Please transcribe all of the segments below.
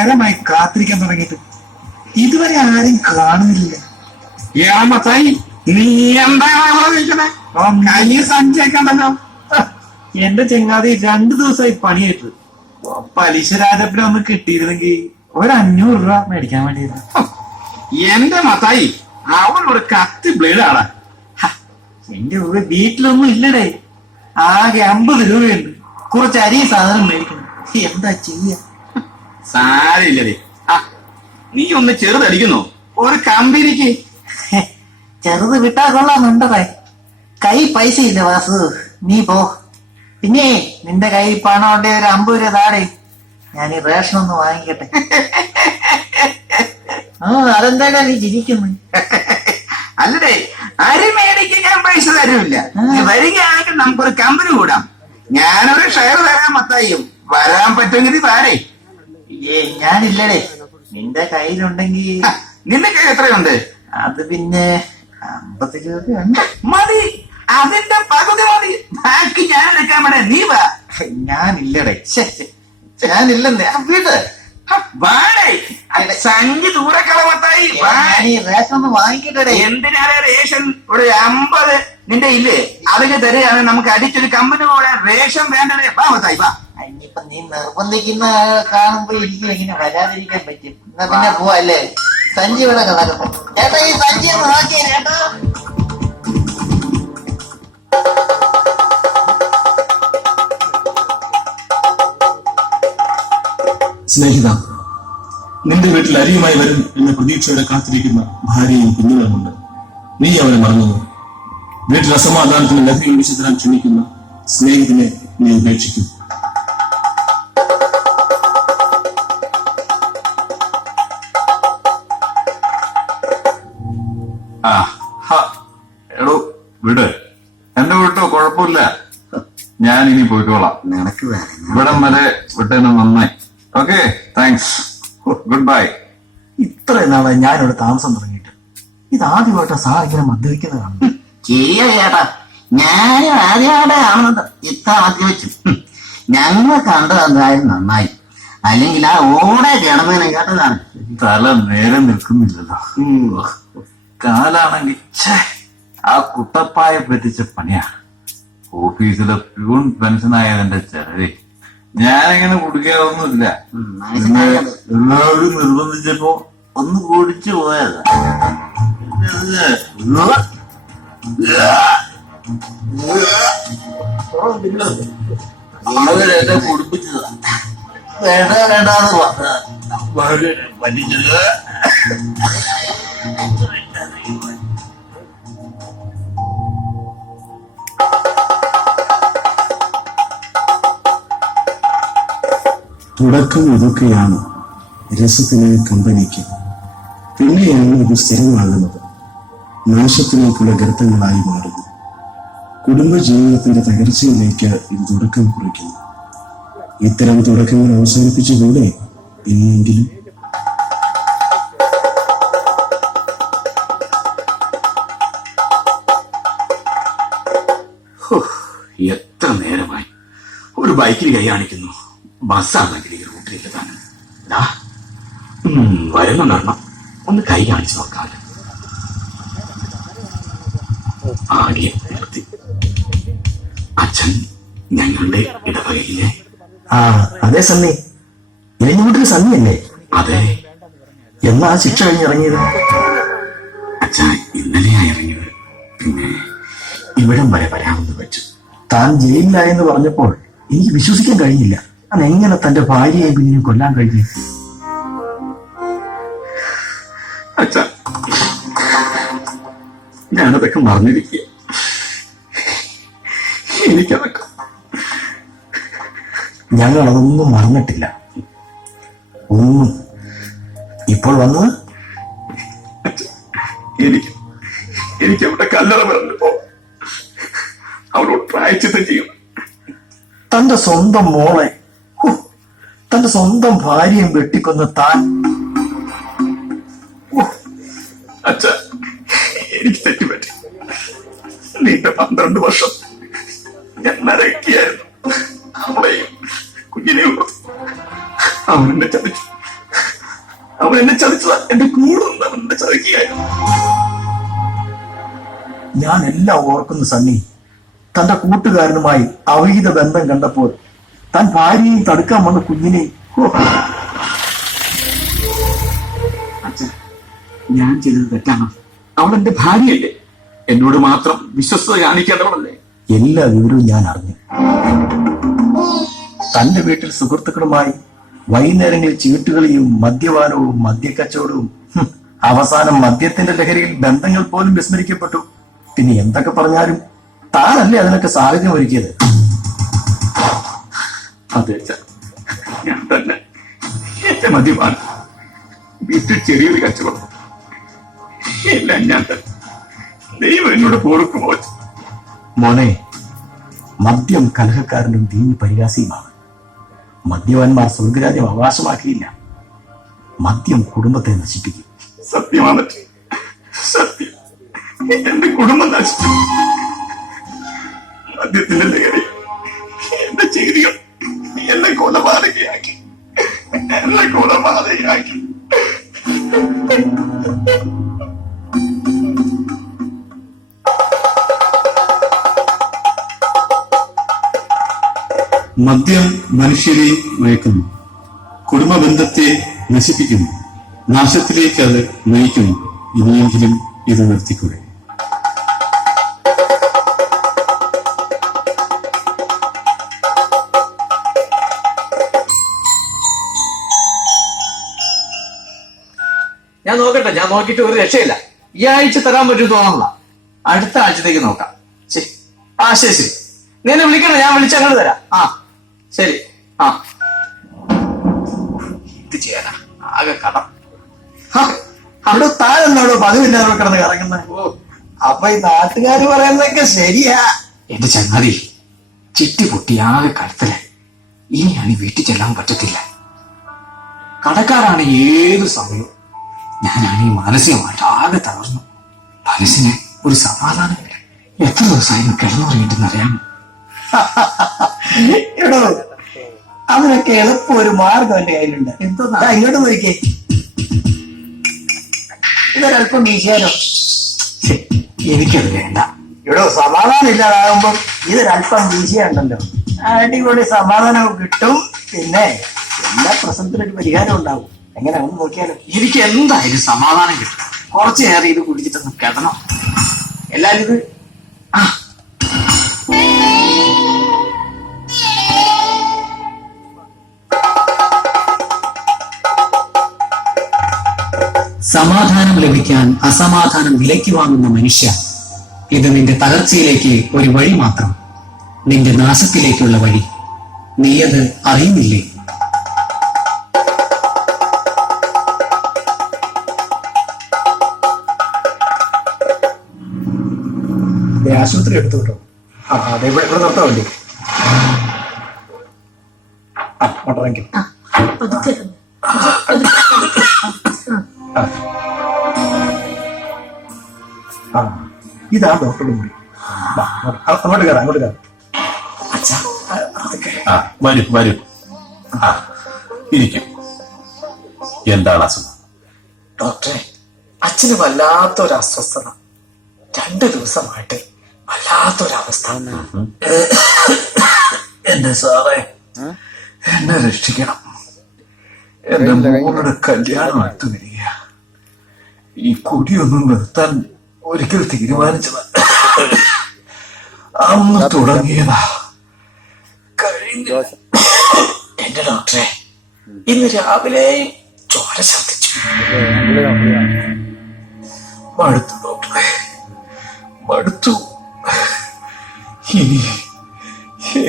നേരമായി കാത്തിരിക്കാൻ തുടങ്ങിയിട്ട് ഇതുവരെ ആരും കാണുന്നില്ല. നീ എന്താ കൈ സഞ്ചിക്കണ്ടല്ലോ? എന്റെ ചെങ്ങാതി 2 ദിവസമായി പണിയായിട്ട്. പലിശ രാജപ്പിനെ ഒന്ന് കിട്ടിയിരുന്നെങ്കിൽ 500 രൂപ മേടിക്കാൻ വേണ്ടിയിരുന്നു. എന്റെ മത്തായി, അവളൊരു കത്തി ബ്ലേഡാണ്. എന്റെ വീട്ടിലൊന്നും ഇല്ലടേ. ആകെ 50 രൂപയുണ്ട്. കുറച്ച് അരി സാധനം മേടിക്കണം. എന്താ ചെയ്യ? സാരില്ലേ, നീ ഒന്ന് ചെറുതടിക്കുന്നു. ഒരു കമ്പനിക്ക് ചെറുത് വിട്ടാ കൊള്ളാന്നുണ്ടേ. കൈ പൈസ ഇല്ല വാസു, നീ പോ. പിന്നെ നിന്റെ കൈ പണം ഉണ്ടേ ഒരു 50 രൂപ താടേ, ഞാൻ ഈ റേഷൻ ഒന്ന് വാങ്ങിക്കട്ടെ. അതെന്താടാ നീ ചിരിക്കുന്നു? അല്ലടേ, അരി മേടിക്കാൻ ഞാൻ പൈസ തരുമില്ല. വരികയാണെങ്കിൽ നമുക്കൊരു കമ്പനി കൂടാം. ഞാനൊരു ഷെയർ തരാൻ മത്തായും. വരാൻ പറ്റുമെങ്കിൽ താരേ. ഞാനില്ലടേ. നിന്റെ കയ്യിലുണ്ടെങ്കിൽ. നിന്റെ കയ്യിൽ എത്രയുണ്ട്? അത് പിന്നെ 50 രൂപയുണ്ട്. മതി, അതിന്റെ പകുതി മതി. ബാക്കി ഞാൻ എടുക്കാൻ വേണേ, നീ വാ. ഞാനില്ലടേ. ഞാനില്ലെന്നേ. വീട് വാടേ, സഞ്ചി ദൂരക്കളമത്തായി. റേഷൻ ഒന്ന് വാങ്ങിക്കട്ടെ. എന്തിനാണ് റേഷൻ? ഒരു 50 നിന്റെ ഇല്ലേ, അതൊക്കെ തരികയാണ്. നമുക്ക് അടിച്ചൊരു കമ്പനി കൂടെ. റേഷൻ വേണ്ടേ? വാ മത്തായി, വാ. ഇനിയിപ്പൊ നീ നിർബന്ധിക്കുന്ന കാണുമ്പോ എനിക്ക് എങ്ങനെ വരാതിരിക്കാൻ പറ്റും? എന്നാ പിന്നെ പോവല്ലേ? സഞ്ചി ഇവിടെ കിടക്കുന്നു. ചേട്ടാ, ഈ സഞ്ചി ഒന്ന് നോക്കിയേ ചേട്ടാ. സ്നേഹിത, നിന്റെ വീട്ടിൽ അരിയുമായി വരും എന്ന പ്രതീക്ഷയോടെ കാത്തിരിക്കുന്ന ഭാര്യയും കുഞ്ഞുങ്ങളുമുണ്ട്. നീ അവരെ മറന്നു. വീട്ടിൽ അസമാധാനത്തിന് ലഹരി ഒഴിച്ചു തരാൻ ക്ഷണിക്കുന്ന സ്നേഹിതനെ നീ ഉപേക്ഷിക്കും. എടോ വിട്, എന്റെ വീട്ടോ കുഴപ്പമില്ല. ഞാൻ ഇനി പോയിക്കോളാം. നിനക്ക് ഇവിടം വരെ വിട്ടേന് നന്നായി. Okay, thanks, good bye. ഇത്ര നാളെ ഞാനിവിടെ താമസം തുടങ്ങിയിട്ട് ഇതാദ്യമായിട്ടാ സാർ ഇങ്ങനെ മദ്യപിക്കുന്നത് കാണുന്നു. ചേട്ടാ, ഞാനും ആദ്യമായിട്ട് കാണുന്നത്. ഇത്ര മദ്യപിച്ചു ഞങ്ങൾ കണ്ടതെന്തായാലും നന്നായി. അല്ലെങ്കിൽ ആ ഓടെ കിടന്നതിനെ കേട്ടതാണ്. തല നേരെ നിൽക്കുന്നില്ലല്ലോ. കാലാണെങ്കിൽ ആ കുട്ടപ്പായ പറ്റിച്ച പണിയാ. ഓഫീസിലെ പ്യൂൺ പെൻഷനായതിന്റെ ചെലവേ ഞാനിങ്ങനെ കുടിക്കാതൊന്നുമില്ല. എല്ലാവരും നിർബന്ധിച്ചപ്പോ ഒന്ന് കുടിച്ചു പോയതാ. അവരെന്നെ കുടിപ്പിച്ചതാ. വേണ്ട വേണ്ടാന്ന് പറഞ്ഞ പറ്റിച്ചത്. തുടക്കം ഇതൊക്കെയാണ് രസത്തിന്, കമ്പനിക്ക്. പിന്നെയാണ് ഇത് സ്ഥിരമാകുന്നത്. നാശത്തിലേക്കുള്ള ഗർത്തങ്ങളായി മാറുന്നു. കുടുംബജീവിതത്തിന്റെ തകർച്ചയിലേക്ക് ഇത് തുടക്കം കുറിക്കുന്നു. ഇത്തരം തുടക്കങ്ങൾ അവസാനിപ്പിച്ചുകൂടെ ഇനിയെങ്കിലും? എത്ര നേരമായി ഒരു ബൈക്കിൽ കൈ കാണിക്കുന്നു. ബസ്സാണെങ്കിൽ ഈ റൂട്ടിലില്ല താനും. വരുന്നുണ്ടാകണം. ഒന്ന് കൈ കാണിച്ചു നോക്കാമല്ലോ. ആകെ നിർത്തി. അച്ഛൻ ഞങ്ങളുടെ ഇടവകയിലെ. അതെ സണ്ണി, ഇലഞ്ഞുകൂട്ടിൽ സണ്ണിയല്ലേ? അതെ. എന്നാ ശിക്ഷ കഴിഞ്ഞിറങ്ങിയത്? അച്ഛാ, ഇന്നലെയാ ഇറങ്ങിയത്. പിന്നെ ഇവിടം വരെ വരാമെന്ന് വെച്ചു. താൻ ജയിലിലായെന്ന് പറഞ്ഞപ്പോൾ എനിക്ക് വിശ്വസിക്കാൻ കഴിഞ്ഞില്ല. താൻ എങ്ങനെ തന്റെ ഭാര്യയെ കുഞ്ഞിനെ കൊല്ലാൻ കഴിഞ്ഞു? അച്ഛാ, ഞാനതൊക്കെ മറന്നിരിക്കുക. എനിക്കതൊക്കെ. ഞങ്ങൾ അതൊന്നും മറന്നിട്ടില്ല. ഒന്നും. ഇപ്പോൾ വന്നത് എനിക്ക് അവിടെ കല്ലറ പറഞ്ഞപ്പോ അവരോട് പ്രായച്ചിത്തം ചെയ്യും. തന്റെ സ്വന്തം മോളെ, തന്റെ സ്വന്തം ഭാര്യയും വെട്ടിക്കൊന്ന താൻ. അച്ഛ, എനിക്ക് തെറ്റുപറ്റി. നീണ്ട 12 വർഷം ഞാൻ നരകിയായിരുന്നു. അവളെയും കുഞ്ഞിനെയും അവനെന്നെ ചതിച്ചു. കുടിക്കുകയായിരുന്നു. ഞാൻ എല്ലാം ഓർക്കുന്നു സണ്ണി. തന്റെ കൂട്ടുകാരനുമായി അവിഹിത ബന്ധം കണ്ടപ്പോൾ താൻ ഭാര്യയെയും തടുക്കാൻ വന്ന കുഞ്ഞിനെയും അച്ഛൻ, ഞാൻ ചെയ്തത് തെറ്റാണ്. അവൾ എന്റെ ഭാര്യയല്ലേ? എന്നോട് മാത്രം വിശ്വസ്തത കാണിക്കേണ്ടവളല്ലേ? എല്ലാ വിവരവും ഞാൻ അറിഞ്ഞു. തന്റെ വീട്ടിൽ സുഹൃത്തുക്കളുമായി വൈകുന്നേരങ്ങളിൽ ചീട്ടുകളിയും മദ്യപാനവും മദ്യക്കച്ചവടവും, അവസാനം മദ്യത്തിന്റെ ലഹരിയിൽ ബന്ധങ്ങൾ പോലും വിസ്മരിക്കപ്പെട്ടു. പിന്നെ എന്തൊക്കെ പറഞ്ഞാലും താനല്ലേ അതിനൊക്കെ സാഹചര്യം ഒരുക്കിയത്. അതെ അച്ഛാ, ഞാൻ തന്നെ. എന്റെ മദ്യപാനം, വീട്ടിൽ ചെറിയൊരു കച്ചവടം, എല്ലാം ഞാൻ തന്നെ. ദൈവം എന്നോട് പൊറുക്കുമോ? മോനെ, മദ്യം കലഹക്കാരനും ദീനി പരിഹാസിയുമാണ്. മദ്യവാന്മാർ സ്വർഗരാജ്യം അവകാശമാക്കിയില്ല. മദ്യം കുടുംബത്തെ നശിപ്പിക്കും. സത്യമാണ് സത്യം. എന്റെ കുടുംബം നശിച്ചു. മദ്യത്തിന്റെ ലഹരി എന്റെ ചെയ്തികൾ എന്നെ കൊലപാതകയാക്കി. മദ്യം മനുഷ്യരെ മയക്കുന്നു, കുടുംബ ബന്ധത്തെ നശിപ്പിക്കുന്നു, നാശത്തിലേക്ക് അത് നയിക്കുന്നു. ഇനിയെങ്കിലും ഇത് നിർത്തിക്കൂടെ? ഞാൻ നോക്കട്ടെ, ഞാൻ നോക്കിയിട്ട് ഒരു രക്ഷയില്ല. ഈ ആഴ്ച തരാൻ പറ്റും തോന്നല. അടുത്ത ആഴ്ചത്തേക്ക് നോക്കാം. ശരി. ശരി. നീ എന്നെ വിളിക്കണേ, ഞാൻ വിളിച്ച് അങ്ങോട്ട് തരാം. ശരി. ഇത് ചെയ്യാനാ ആകെ കടം. അവിടെ താഴെന്നാണോ പതിവില്ലാതെ കിടന്ന് കറങ്ങുന്നത്? അപ്പൊ ഈ നാട്ടുകാര് പറയുന്നതൊക്കെ ശരിയാ. എന്റെ ചങ്ങാതി, ചിട്ടി പൊട്ടി ആകെ കടത്തല്. ഇനിയാണ് വീട്ടിൽ ചെല്ലാൻ പറ്റത്തില്ല. കടക്കാരാണ് ഏതു സമയവും. ഞാനാണെങ്കിൽ മാനസികമായിട്ട് ആകെ തളർന്നു. മനസ്സിന് ഒരു സമാധാനമില്ല. എത്ര ദിവസമായിരുന്നു കിടന്നുറങ്ങിയിട്ടെന്നറിയാമോ? എടോ, അതിനൊക്കെ എളുപ്പം ഒരു മാർഗം എന്റെ കയ്യിലുണ്ട്. ഇങ്ങോട്ട് നോക്കിക്കേ, ഇതൊരല്പം വീശിയാലോ? എനിക്കത് വേണ്ട. ഇവിടെ സമാധാനം ഇല്ലാതാകുമ്പോ ഇതൊരല്പം വീശിയുണ്ടല്ലോ, അടിപൊളി സമാധാനവും കിട്ടും. പിന്നെ എല്ലാ പ്രശ്നത്തിനും ഒരു പരിഹാരം ഉണ്ടാവും. എങ്ങനെ ഒന്ന് നോക്കിയാലോ? എനിക്ക് എന്തായാലും സമാധാനം കിട്ടും. കുറച്ചു നേരം ഇത് കുടിച്ചിട്ടൊന്ന് കിടണം. എല്ലാരും ഇത് സമാധാനം ലഭിക്കാൻ അസമാധാനം വിലയ്ക്ക് വാങ്ങുന്ന മനുഷ്യ, ഇത് നിന്റെ തകർച്ചയിലേക്ക് ഒരു വഴി മാത്രം, നിന്റെ നാശത്തിലേക്കുള്ള വഴി. നീയത് അറിയുന്നില്ലേ? ആശുപത്രി എടുത്തു കേട്ടോ. അതെ, ഇവിടെ നിർത്താൻ വേണ്ടി മോട്ടറെങ്കിൽ ഇതാ ഡോക്ടറുടെ മുറി. അങ്ങോട്ട് കയറാം, അങ്ങോട്ട് കയറാം. വരൂ. ഇരിക്കും. എന്താണ് അസുഖം? ഡോക്ടറെ, അച്ഛന് വല്ലാത്തൊരു അസ്വസ്ഥത. 2 ദിവസമായിട്ട് വല്ലാത്തൊരവസ്ഥ. എന്റെ സാറേ, എന്നെ രക്ഷിക്കണം. എന്റെ മോളുടെ കല്യാണം അടുത്ത് വരിക. ഈ കുടിയൊന്നും നിർത്താൻ ഒരിക്കൽ തീരുമാനിച്ചതാ. അന്ന് തുടങ്ങിയതാ. എന്റെ ഡോക്ടറെ, ഇന്ന് രാവിലെയും ചോര ഛർദ്ദിച്ചു. മടുത്തു ഡോക്ടറെ, മടുത്തു. ഇനി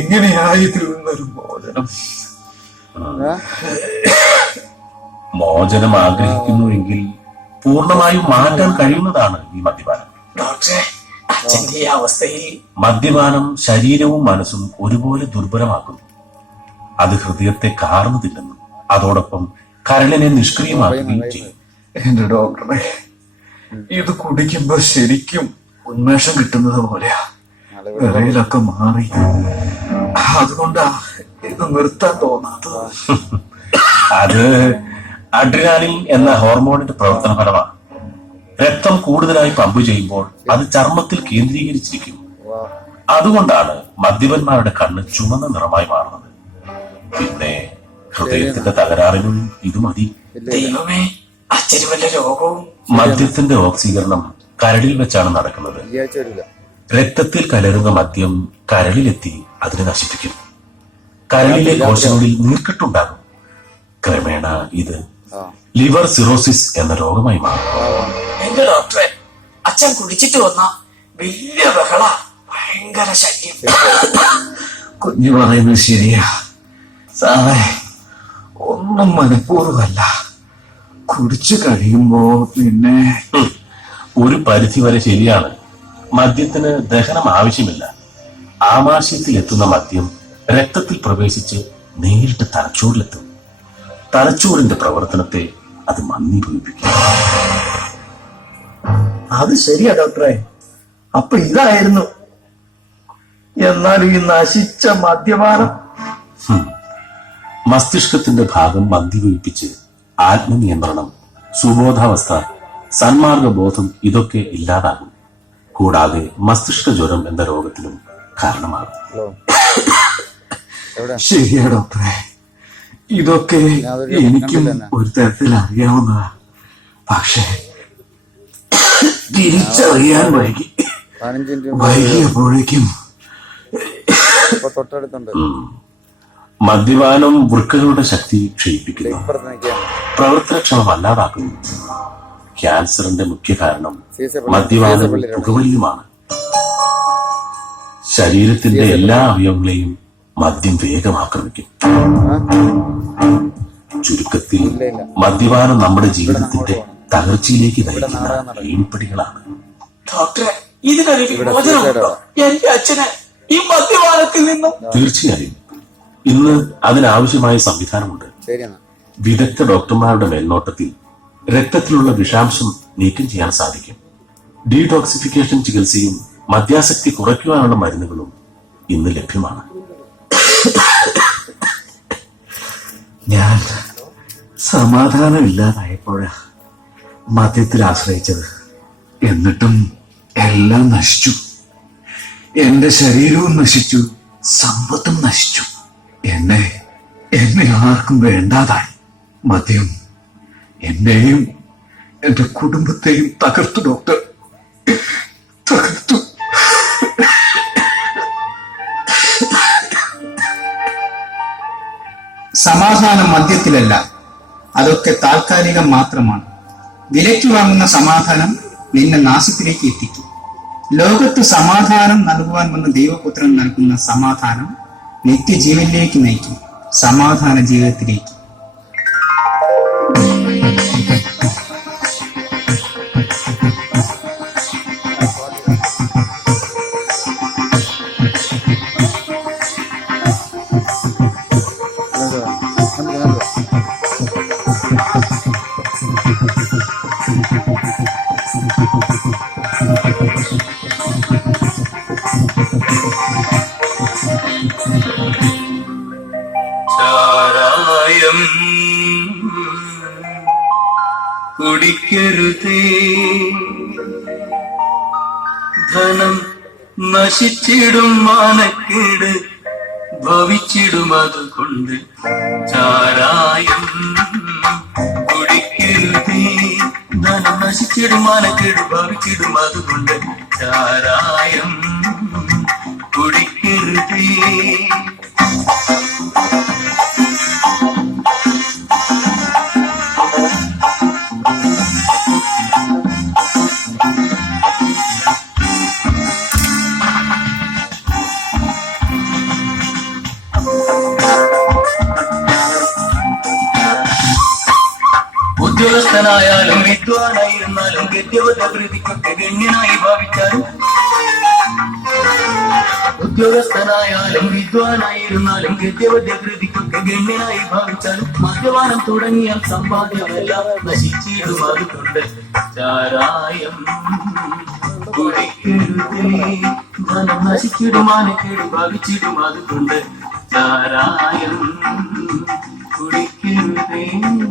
എങ്ങനെയായി ഇതിൽ നിന്നൊരു മോചനം? മോചനം ആഗ്രഹിക്കുന്നുവെങ്കിൽ പൂർണ്ണമായും മാറ്റാൻ കഴിയുന്നതാണ് ഈ മദ്യപാനം. ഡോക്ടറെ, അച്ഛന്റെ ഈ അവസ്ഥയിൽ മദ്യപാനം ശരീരവും മനസ്സും ഒരുപോലെ ദുർബലമാക്കുന്നു. അത് ഹൃദയത്തെ കാർന്നു തിന്നുന്നു. അതോടൊപ്പം കരളിനെ നിഷ്ക്രിയമാക്കുകയും ചെയ്യും. എന്റെ ഡോക്ടറെ, ഇത് കുടിക്കുമ്പോ ശരിക്കും ഉന്മേഷം കിട്ടുന്നത് പോലെയാ. വിറയിലൊക്കെ മാറി. അതുകൊണ്ടാ ഇത് നിർത്താൻ തോന്നാത്തത്. അത് അഡ്രിനാലിൻ എന്ന ഹോർമോണിന്റെ പ്രവർത്തന ഫലമാണ്. കൂടുതലായി പമ്പ് ചെയ്യുമ്പോൾ അത് ചർമ്മത്തിൽ കേന്ദ്രീകരിച്ചിരിക്കും. അതുകൊണ്ടാണ് മദ്യപന്മാരുടെ കണ്ണ് ചുമന്ന നിറമായി മാറുന്നത്. പിന്നെ ഹൃദയത്തിന്റെ തകരാറിനും ഇത് മതി. ദൈവമേ, അച്ഛന് വല്ല രോഗവും. മദ്യത്തിന്റെ ഓക്സീകരണം കരളിൽ വെച്ചാണ് നടക്കുന്നത്. രക്തത്തിൽ കലരുന്ന മദ്യം കരളിലെത്തി അതിനെ നശിപ്പിക്കും. കരളിലെ കോശങ്ങളിൽ നീർക്കെട്ടുണ്ടാകും. ക്രമേണ ഇത് ലിവർ സിറോസിസ് എന്ന രോഗമായി മാറും. എന്റെ ഡോക്ടറെ, അച്ഛൻ കുടിച്ചിട്ട് വന്ന വലിയ ബഹള, ഭയങ്കര ശല്യം. കുഞ്ഞു പറയുന്നത് ശരിയാ സാറേ, ഒന്നും മനഃപൂർവ്വമല്ല. കുടിച്ചു കഴിയുമ്പോ പിന്നെ ഒരു പരിധി വരെ ശരിയാണ്. മദ്യത്തിന് ദഹനം ആവശ്യമില്ല. ആമാശയത്തിൽ എത്തുന്ന മദ്യം രക്തത്തിൽ പ്രവേശിച്ച് നേരിട്ട് തലച്ചോറിലെത്തും. തലച്ചോറിന്റെ പ്രവർത്തനത്തെ അത് മന്ദീഭവിപ്പിക്കും. അത് ശരിയാ ഡോക്ടറെ. അപ്പൊ ഇതായിരുന്നു. എന്നാൽ ഈ നശിച്ച മദ്യപാനം മസ്തിഷ്കത്തിന്റെ ഭാഗം മന്ദീഭവിപ്പിച്ച് ആത്മനിയന്ത്രണം, സുബോധാവസ്ഥ, സന്മാർഗബോധം ഇതൊക്കെ ഇല്ലാതാകും. കൂടാതെ മസ്തിഷ്ക ജ്വരം എന്ന രോഗത്തിനും കാരണമാകും. ശരിയാ ഡോക്ടറെ, ഇതൊക്കെ എനിക്കും ഒരു തരത്തിൽ അറിയാവുന്നതാ. പക്ഷേ തിരിച്ചറിയാൻ വൈകിയപ്പോഴേക്കും മദ്യപാനം വൃക്കകളുടെ ശക്തി ക്ഷയിപ്പിക്കുന്നു, പ്രവർത്തനക്ഷമമല്ലാതാക്കുന്നു. ക്യാൻസറിന്റെ മുഖ്യ കാരണം മദ്യപാനവും പുകവലിയുമാണ്. ശരീരത്തിന്റെ എല്ലാ അവയവങ്ങളെയും മദ്യം വേഗം ആക്രമിക്കും. ചുരുക്കത്തിൽ മദ്യപാനം നമ്മുടെ ജീവിതത്തിന്റെ തകർച്ചയിലേക്ക് നയിക്കുന്ന ഏണിപ്പടികളാണ്. ഡോക്ടറെ, ഇതിനൊരു വിമോചനമുണ്ടോ എന്റെ അച്ഛന് ഈ മദ്യപാനത്തിൽ നിന്നും? തീർച്ചയായും ഇന്ന് അതിനാവശ്യമായ സംവിധാനമുണ്ട്. വിദഗ്ധ ഡോക്ടർമാരുടെ മേൽനോട്ടത്തിൽ രക്തത്തിലുള്ള വിഷാംശം നീക്കം ചെയ്യാൻ സാധിക്കും. ഡീടോക്സിഫിക്കേഷൻ ചികിത്സയും മദ്യാസക്തി കുറയ്ക്കുവാനുള്ള മരുന്നുകളും ഇന്ന് ലഭ്യമാണ്. ഞാൻ സമാധാനമില്ലാതായപ്പോഴാ മദ്യത്തിൽ ആശ്രയിച്ചത്. എന്നിട്ടും എല്ലാം നശിച്ചു. എന്റെ ശരീരവും നശിച്ചു, സമ്പത്തും നശിച്ചു. എന്നെ ആർക്കും വേണ്ടാതായി. മദ്യം എന്നെയും എന്റെ കുടുംബത്തെയും തകർത്തു ഡോക്ടർ, തകർത്തു. സമാധാനം മദ്യത്തിലല്ല, അതൊക്കെ താൽക്കാലികം മാത്രമാണ്. വിലയ്ക്ക് വാങ്ങുന്ന സമാധാനം നിന്നെ നാശത്തിലേക്ക് എത്തിക്കും. ലോകത്ത് സമാധാനം നൽകുവാൻ വന്ന ദൈവപുത്രൻ നൽകുന്ന സമാധാനം നിത്യജീവനിലേക്ക് നയിക്കും, സമാധാന ജീവിതത്തിലേക്ക്. ചാരായം കുടിക്കരുതേ, ധനം നശിച്ചിടും, മാനക്കേട് ഭവിച്ചിടും, അതുകൊണ്ട് ചാരായം കുടിക്കരുതേ. ധനം നശിച്ചിടും, മാനക്കേട് ഭവിച്ചിടും, അതുകൊണ്ട് ചാരായം കുടിക്കരുതേ. ഉദ്യോഗസ്ഥനായാലും വിദ്വാനായിരുന്നാലും ഗദ്യവത പ്രീതിക്കൊക്കെ ഗണ്യനായി ഭാവിച്ചാലും, ഉദ്യോഗസ്ഥനായാലും വിദ്വാനായിരുന്നാലും ഗദ്യവത പ്രീതിക്കൊക്കെ ഗണ്യനായി ഭാവിച്ചാലും മദ്യപാനം തുടങ്ങിയാൽ സമ്പാദ്യമെല്ലാം നശിച്ചിടും, അതുകൊണ്ട് ചാരായം കുടിക്കരുതേ. ധനം നശിച്ചിടും, മാനക്കേട് ഭാവിച്ചിടും, അതുകൊണ്ട് ചാരായം